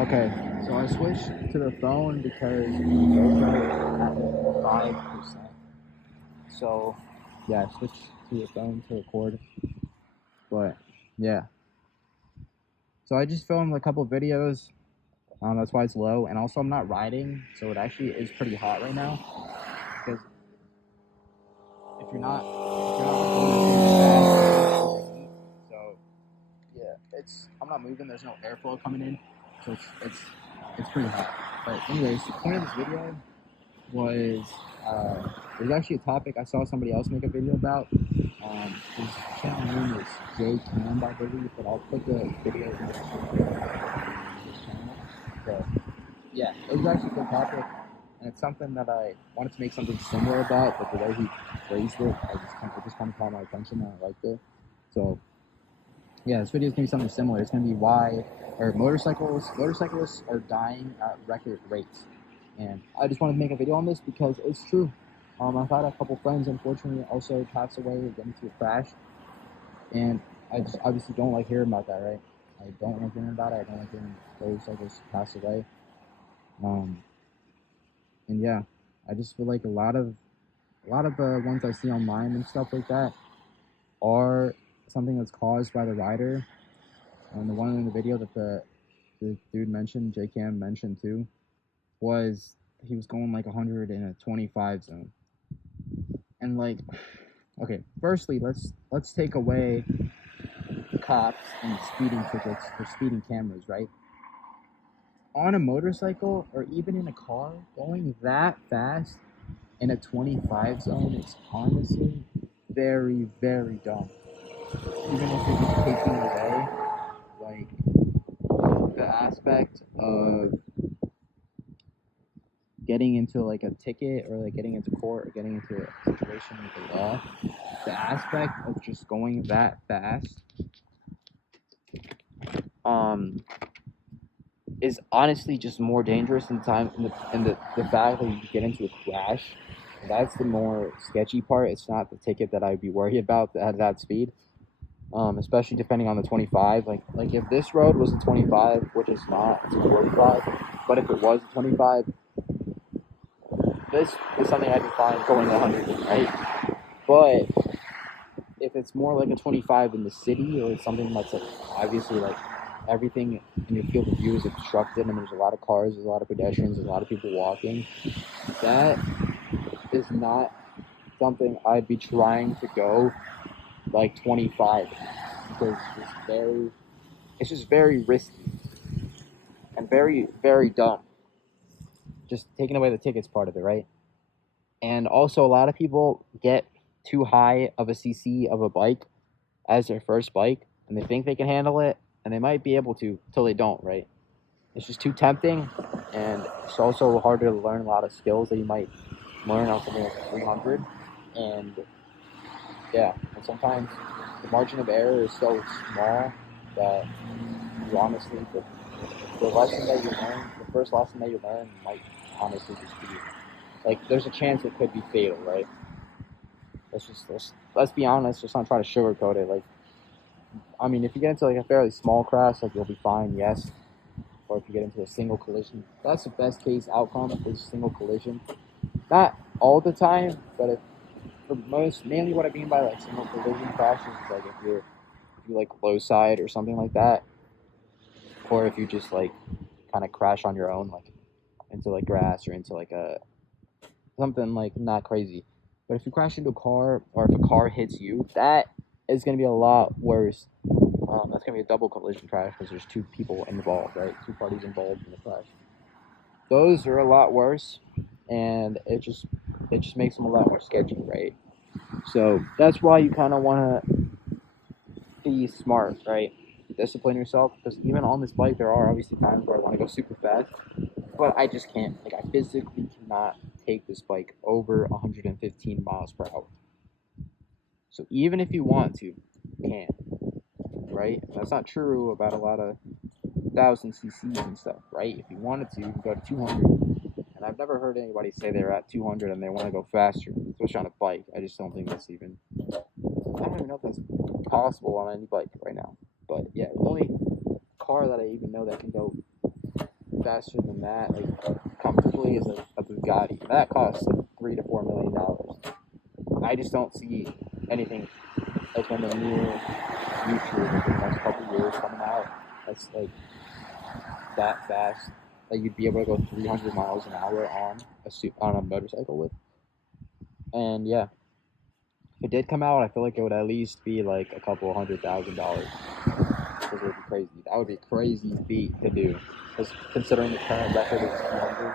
Okay, so I switched to the phone because the GoPro is at 5%. So, yeah, I switched to the phone to record. But, yeah. So I just filmed a couple videos. That's why it's low. And also, I'm not riding, so it actually is pretty hot right now. Because if you're not going super fast, so yeah, I'm not moving. There's no airflow coming in, so it's pretty hot. But anyways, the point of this video was there's actually a topic I saw somebody else make a video about. His channel name is JCam, I believe, but I'll put the video in the description of his channel. So yeah, it was actually a good topic, and it's something that I wanted to make something similar about, but the way he phrased it, it just kind of caught my attention, and I liked it. So yeah, this video is gonna be something similar. It's gonna be why motorcyclists are dying at record rates. And I just wanted to make a video on this because it's true. I've had a couple friends, unfortunately, also pass away or get into a crash. And I just obviously don't like hearing about that, right? I don't like hearing about it. I don't like hearing motorcyclists pass away. And yeah, I just feel like a lot of the ones I see online and stuff like that are something that's caused by the rider. And the one in the video that the dude mentioned, JCam mentioned too, was he was going like 100 in a 25 zone. And like, okay, firstly, let's take away the cops and speeding tickets for speeding cameras, right? On a motorcycle or even in a car, going that fast in a 25 zone is honestly very, very dumb. Even if you're just taking away like the aspect of getting into like a ticket or like getting into court or getting into a situation with the law, the aspect of just going that fast is honestly just more dangerous in the fact that you get into a crash. That's the more sketchy part. It's not the ticket that I'd be worried about at that speed. Especially depending on the 25. Like if this road was a 25, which it's not, it's a 45. But if it was a 25, this is something I'd be fine going 100, right? But if it's more like a 25 in the city, or it's something that's like obviously like everything in your field of view is obstructed and there's a lot of cars, there's a lot of pedestrians, there's a lot of people walking, that is not something I'd be trying to go like 25, because it's just very risky and very, very dumb. Just taking away the tickets part of it, right? And also, a lot of people get too high of a CC of a bike as their first bike, and they think they can handle it, and they might be able to till they don't, right? It's just too tempting, and it's also harder to learn a lot of skills that you might learn on something like 300. And yeah, and sometimes the margin of error is so small that you honestly, the lesson that you learn, the first lesson that you learn might honestly just be like, there's a chance it could be fatal, right? Let's be honest. Let's not try to sugarcoat it. Like, I mean, if you get into like a fairly small crash, like you'll be fine, yes. Or if you get into a single collision, that's the best case outcome, is single collision. Not all the time, but mainly what I mean by like single collision crashes is like if you like low side or something like that, or if you just like kind of crash on your own, like into like grass or into like a something like not crazy. But if you crash into a car, or if a car hits you, that is going to be a lot worse. That's going to be a double collision crash because there's two people involved, right? Two parties involved in the crash. Those are a lot worse, and it just makes them a lot more sketchy, right? So that's why you kind of want to be smart, right? Discipline yourself, because even on this bike, there are obviously times where I want to go super fast, but I just can't. Like, I physically cannot take this bike over 115 miles per hour. So even if you want to, you can't, right? That's not true about a lot of 1,000 cc's and stuff, right? If you wanted to, you can go to 200. And I've never heard anybody say they're at 200 and they want to go faster, especially on a bike. I just don't think that's even. I don't even know if that's possible on any bike right now. But yeah, the only car that I even know that can go faster than that, like comfortably, is a Bugatti. That costs like $3 to $4 million. I just don't see anything like in the near future, like in the next couple of years coming out, that's like that fast. Like you'd be able to go 300 miles an hour on a motorcycle with. And yeah, if it did come out, I feel like it would at least be like a couple $100,000. Because it would be crazy. That would be a crazy feat to do. Because considering the current record is 200,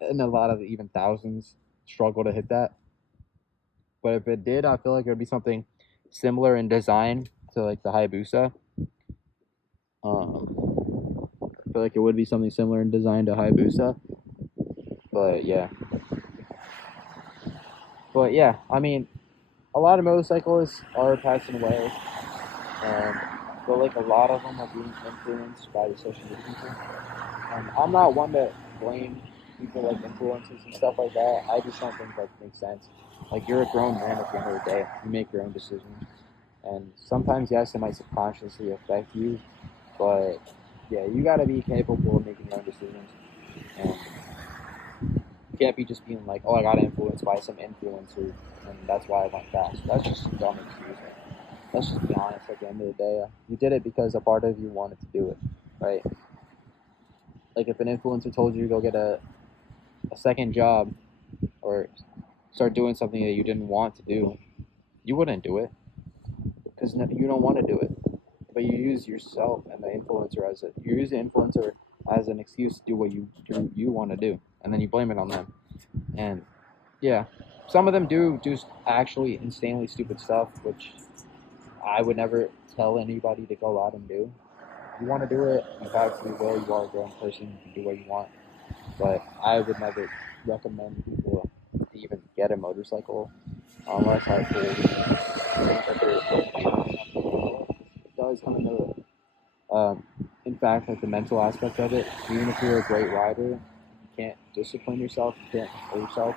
and a lot of even thousands struggle to hit that. But if it did, I feel like it would be something similar in design to like the Hayabusa. I feel like it would be something similar in design to Hayabusa. But yeah, I mean, a lot of motorcyclists are passing away, and I feel like a lot of them are being influenced by the social media people. And I'm not one to blame people like influencers and stuff like that. I just don't think that makes sense. Like, you're a grown man at the end of the day. You make your own decisions. And sometimes, yes, it might subconsciously affect you, but yeah, you gotta be capable of making your own decisions. And you can't be just being like, oh, I got influenced by some influencer, and that's why I went fast. That's just a dumb excuse. Let's just be honest. At the end of the day, you did it because a part of you wanted to do it, right? Like, if an influencer told you to go get a second job or start doing something that you didn't want to do, you wouldn't do it because you don't want to do it. But you use yourself and the influencer you use the influencer as an excuse to do what you want to do, and then you blame it on them. And yeah, some of them do actually insanely stupid stuff, which I would never tell anybody to go out and do. If you want to do it, you have free will. You are a grown person. You can do what you want. But I would never recommend people to even get a motorcycle unless I fully think that it does come into in fact, like the mental aspect of it. Even if you're a great rider, you can't discipline yourself, you can't control yourself,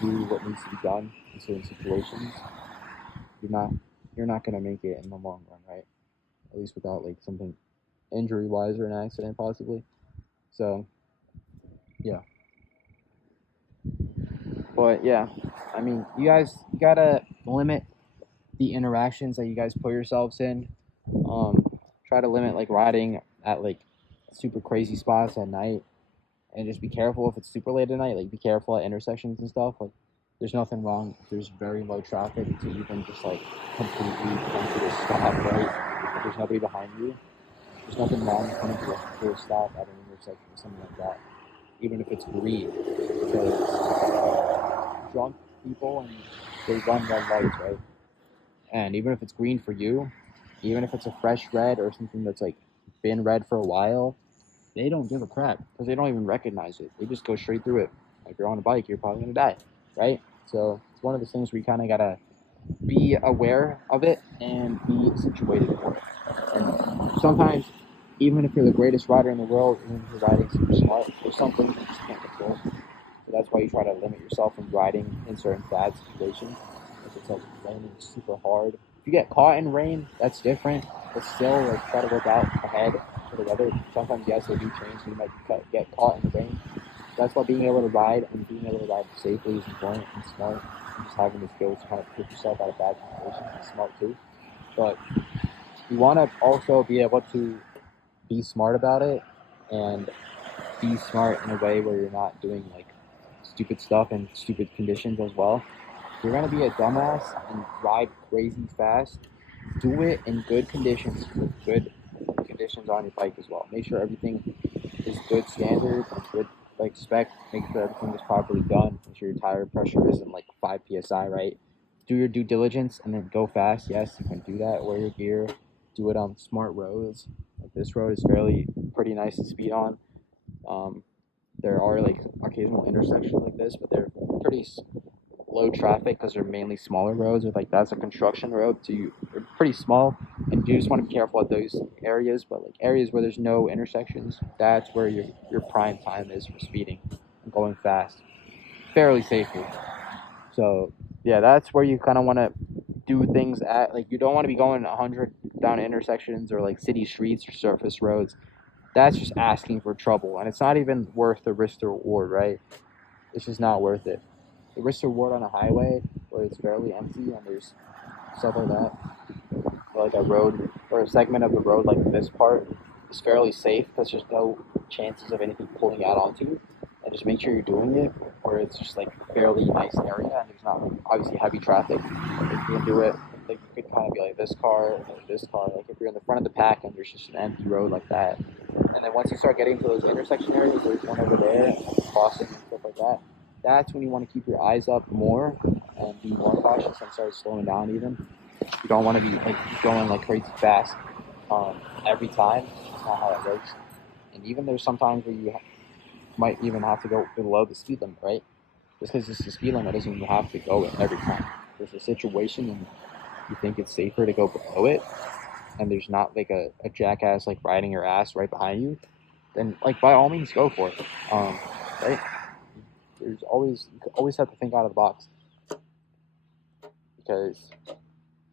do what needs to be done in certain situations. You're not gonna make it in the long run, right? At least without like something injury wise or an accident possibly. So yeah. But yeah, I mean, you gotta limit the interactions that you guys put yourselves in. Try to limit like riding at like super crazy spots at night, and just be careful if it's super late at night. Like, be careful at intersections and stuff. Like, there's nothing wrong if there's very low traffic to even just like completely come to a stop, right? If there's nobody behind you, there's nothing wrong with coming to a stop at an intersection or something like that, even if it's green, because drunk people and they run red lights, right? And even if it's green for you, even if it's a fresh red or something that's like been red for a while, they don't give a crap because they don't even recognize it. They just go straight through it. Like, you're on a bike, you're probably gonna die, right? So it's one of those things where you kind of gotta be aware of it and be situated for it. And sometimes, even if you're the greatest rider in the world, even if you're riding super smart, there's some things you just can't control. So that's why you try to limit yourself from riding in certain bad situations. If it's like raining super hard, if you get caught in rain, that's different. But still, like, try to work out ahead for the weather. Sometimes, yes, they do change, so you might get caught in the rain. That's why being able to ride and being able to ride safely is important and smart. And just having the skills to kind of pick yourself out of bad situations is smart too. But you want to also be able to be smart about it and be smart in a way where you're not doing like stupid stuff in stupid conditions as well. If you're gonna be a dumbass and ride crazy fast, do it in good conditions with good conditions on your bike as well. Make sure everything is good standard and good like spec. Make sure everything is properly done. Make sure your tire pressure isn't like 5 psi, right? Do your due diligence and then go fast. Yes, you can do that. Wear your gear. Do it on smart roads. Like, this road is pretty nice to speed on. There are like occasional intersections like this, but they're pretty low traffic because they're mainly smaller roads. Or like, that's a construction road, so they're pretty small, and you just want to be careful at those areas. But like areas where there's no intersections, that's where your prime time is for speeding and going fast, fairly safely. So yeah, that's where you kind of want to do things at. Like, you don't want to be going 100 down intersections or like city streets or surface roads. that's just asking for trouble, and it's not even worth the risk to reward, right? It's just not worth it. The risk to reward on a highway where it's fairly empty and there's stuff like that, or like a road or a segment of the road like this part is fairly safe because there's no chances of anything pulling out onto you. And just make sure you're doing it where it's just like fairly nice area and there's not obviously heavy traffic. If you can do it, like you could kind of be like this car or this car. Like if you're in the front of the pack and there's just an empty road like that. And then once you start getting to those intersection areas, there's one over there, and crossing and stuff like that. That's when you want to keep your eyes up more and be more cautious and start slowing down even. You don't want to be like going like crazy fast every time. That's not how it works. And even there's sometimes where you might even have to go below the speed limit, right? Just because it's the speed limit doesn't mean you have to go it every time. There's a situation and you think it's safer to go below it, and there's not like a jackass like riding your ass right behind you, then like by all means go for it. Right? You always have to think out of the box, because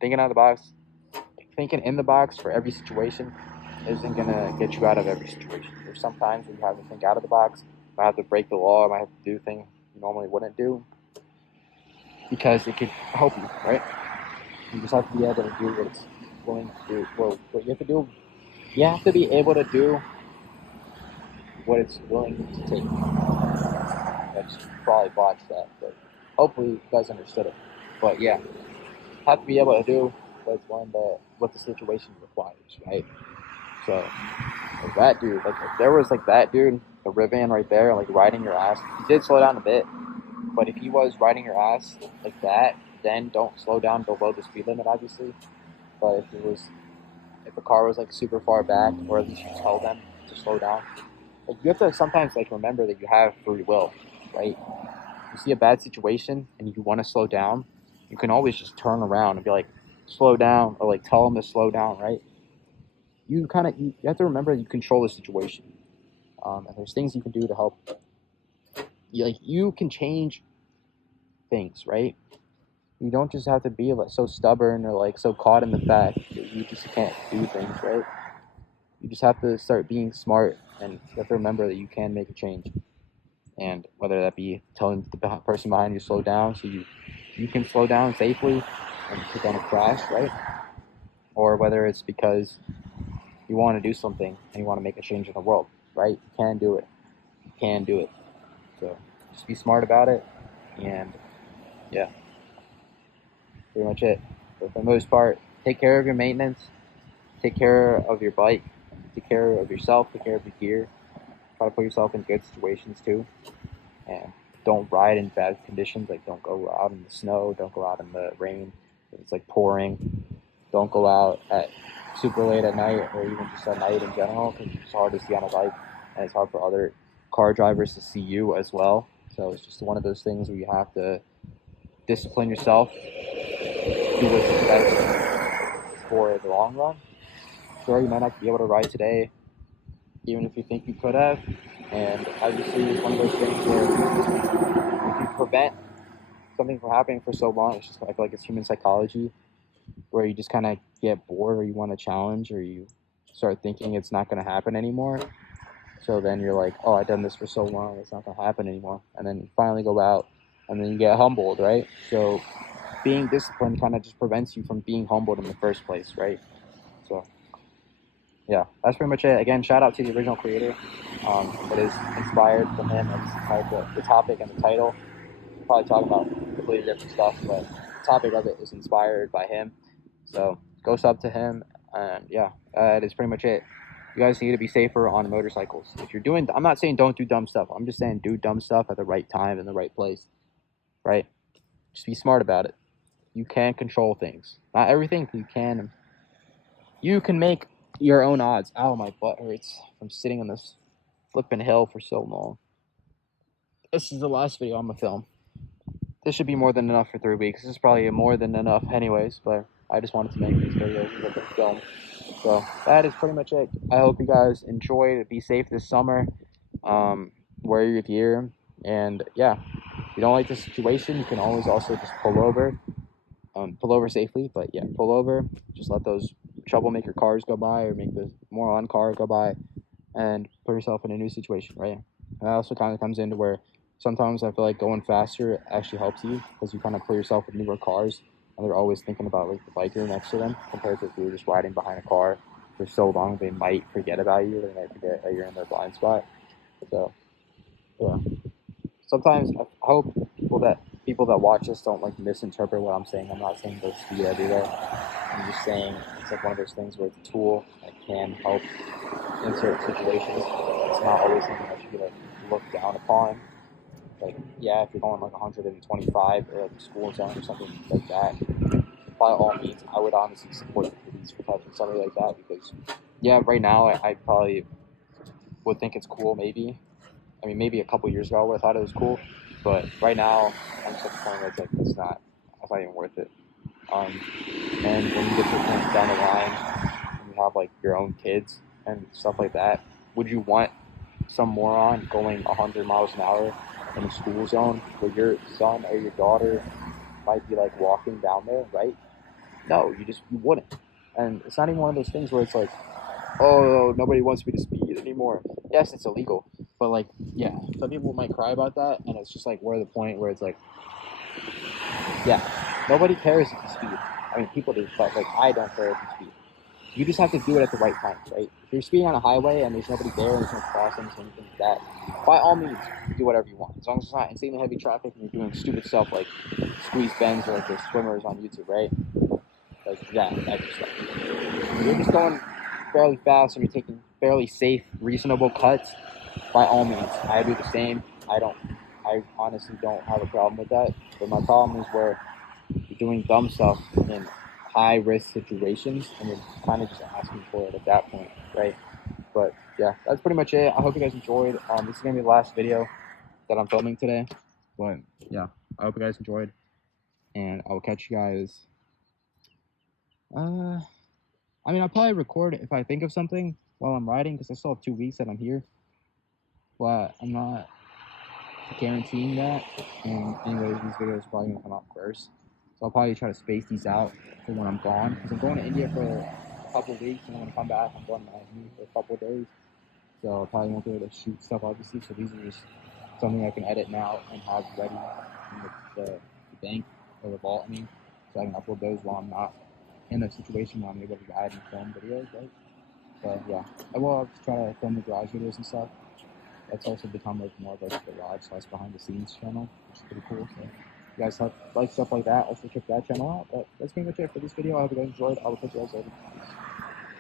thinking out of the box, thinking in the box for every situation isn't gonna get you out of every situation. There's sometimes where you have to think out of the box. You might have to break the law. You might have to do things you normally wouldn't do because it could help you, right? You just have to be able to do what it's willing to do. Well, what you have to do, you have to be able to do what it's willing to take. That's probably botched that, but hopefully you guys understood it. But yeah, have to be able to do what the situation requires, right? So like that dude, like if there was like that dude, the Rivian right there, like riding your ass, he did slow down a bit, but if he was riding your ass like that, then don't slow down below the speed limit, obviously. But if the car was like super far back, or at least you tell them to slow down, like you have to sometimes like remember that you have free will, right? You see a bad situation and you want to slow down, you can always just turn around and be like, slow down, or like tell them to slow down, right? You have to remember that you control the situation, and there's things you can do to help. You can change things, right? You don't just have to be like so stubborn or like so caught in the fact that you just can't do things, right? You just have to start being smart, and you have to remember that you can make a change. And whether that be telling the person behind you to slow down so you can slow down safely and prevent a crash, right? Or whether it's because you want to do something and you want to make a change in the world, right? You can do it. You can do it. So just be smart about it, and yeah, pretty much it. But for the most part, take care of your maintenance, take care of your bike, take care of yourself, take care of your gear. Try to put yourself in good situations too, and don't ride in bad conditions. Like don't go out in the snow, don't go out in the rain. It's like pouring. Don't go out at super late at night, or even just at night in general, because it's hard to see on a bike, and it's hard for other car drivers to see you as well. So it's just one of those things where you have to discipline yourself, do what's best for the long run. Sure, you might not be able to ride today, even if you think you could have, and obviously it's one of those things where if you prevent something from happening for so long, it's just, I feel like it's human psychology, where you just kind of get bored, or you want a challenge, or you start thinking it's not going to happen anymore. So then you're like, oh, I've done this for so long, it's not going to happen anymore. And then you finally go out, and then you get humbled, right? So being disciplined kind of just prevents you from being humbled in the first place, right? So yeah, that's pretty much it. Again, shout out to the original creator. It is inspired from him. It's the topic and the title. We'll probably talk about completely different stuff, but the topic of it is inspired by him. So go sub to him, and yeah, that is pretty much it. You guys need to be safer on motorcycles. If you're doing, I'm not saying don't do dumb stuff. I'm just saying do dumb stuff at the right time in the right place, right? Just be smart about it. You can control things. Not everything, but you can. You can make your own odds. Ow, my butt hurts from sitting on this flipping hill for so long. This is the last video I'm gonna film. This should be more than enough for 3 weeks. This is probably more than enough anyways, but I just wanted to make these videos with the film. So that is pretty much it. I hope you guys enjoy it. Be safe this summer. Wear your gear. And yeah, if you don't like the situation, you can always also just pull over. Pull over safely, but yeah, pull over. Just let those troublemaker cars go by, or make the moron car go by. and put yourself in a new situation, right? And that also kind of comes into where sometimes I feel like going faster actually helps you because you kind of put yourself in newer cars and they're always thinking about like the biker next to them compared to if you're just riding behind a car for so long they might forget about you. They might forget that you're in their blind spot. So yeah, sometimes I hope people that watch this don't like misinterpret what I'm saying. I'm not saying go speed everywhere. I'm just saying it's like one of those things where it's a tool that can help in certain situations. It's not always something that should be like looked down upon. Like, yeah, if you're going like 125 or like a school zone or something like that, by all means, I would honestly support the police for touching something like that because, yeah, right now I probably would think it's cool. Maybe, I mean, maybe a couple years ago I would have thought it was cool, but right now I'm just at the point where it's like it's not even worth it. Um, and when you get to the point down the line, and you have like your own kids and stuff like that, would you want some moron going 100 miles an hour in a school zone where your son or your daughter might be like walking down there, right? No, you wouldn't. And it's not even one of those things where it's like, oh, nobody wants me to speed anymore. Yes, it's illegal, but like, yeah, some people might cry about that, and it's just like we're at the point where it's like, yeah, nobody cares if you speed. I mean, people do, but like, I don't care if you speed. You just have to do it at the right time, right? If you're speeding on a highway and there's nobody there and there's no crossings or anything like that, by all means, do whatever you want. As long as it's not insanely heavy traffic and you're doing stupid stuff like squeeze bends or like the swimmers on YouTube, right? Like that type of stuff. If you're just going fairly fast and you're taking fairly safe, reasonable cuts, by all means, I do the same. I honestly don't have a problem with that. But my problem is where you're doing dumb stuff in high risk situations and you're kind of just asking for it at that point, right? But yeah, that's pretty much it. I hope you guys enjoyed. This is gonna be the last video that I'm filming today. But yeah, I hope you guys enjoyed, and I will catch you guys. I mean, I'll probably record if I think of something while I'm riding because I still have 2 weeks that I'm here. But I'm not guaranteeing that. And anyway, these videos are probably gonna come out first. So I'll probably try to space these out for when I'm gone because I'm going to India for a couple of weeks and I'm gonna come back. I'm going to Miami for a couple of days. So I probably won't be able to shoot stuff obviously. So these are just something I can edit now and have ready in the bank or the vault. I mean, so I can upload those while I'm not in a situation where I'm able to ride and film videos, right? But yeah, I will try to film the garage videos and stuff. That's also become like more of like the garage / behind the scenes channel, which is pretty cool. So if you guys like stuff like that, also check that channel out. But that's pretty much it for this video. I hope you guys enjoyed. I will catch you guys later.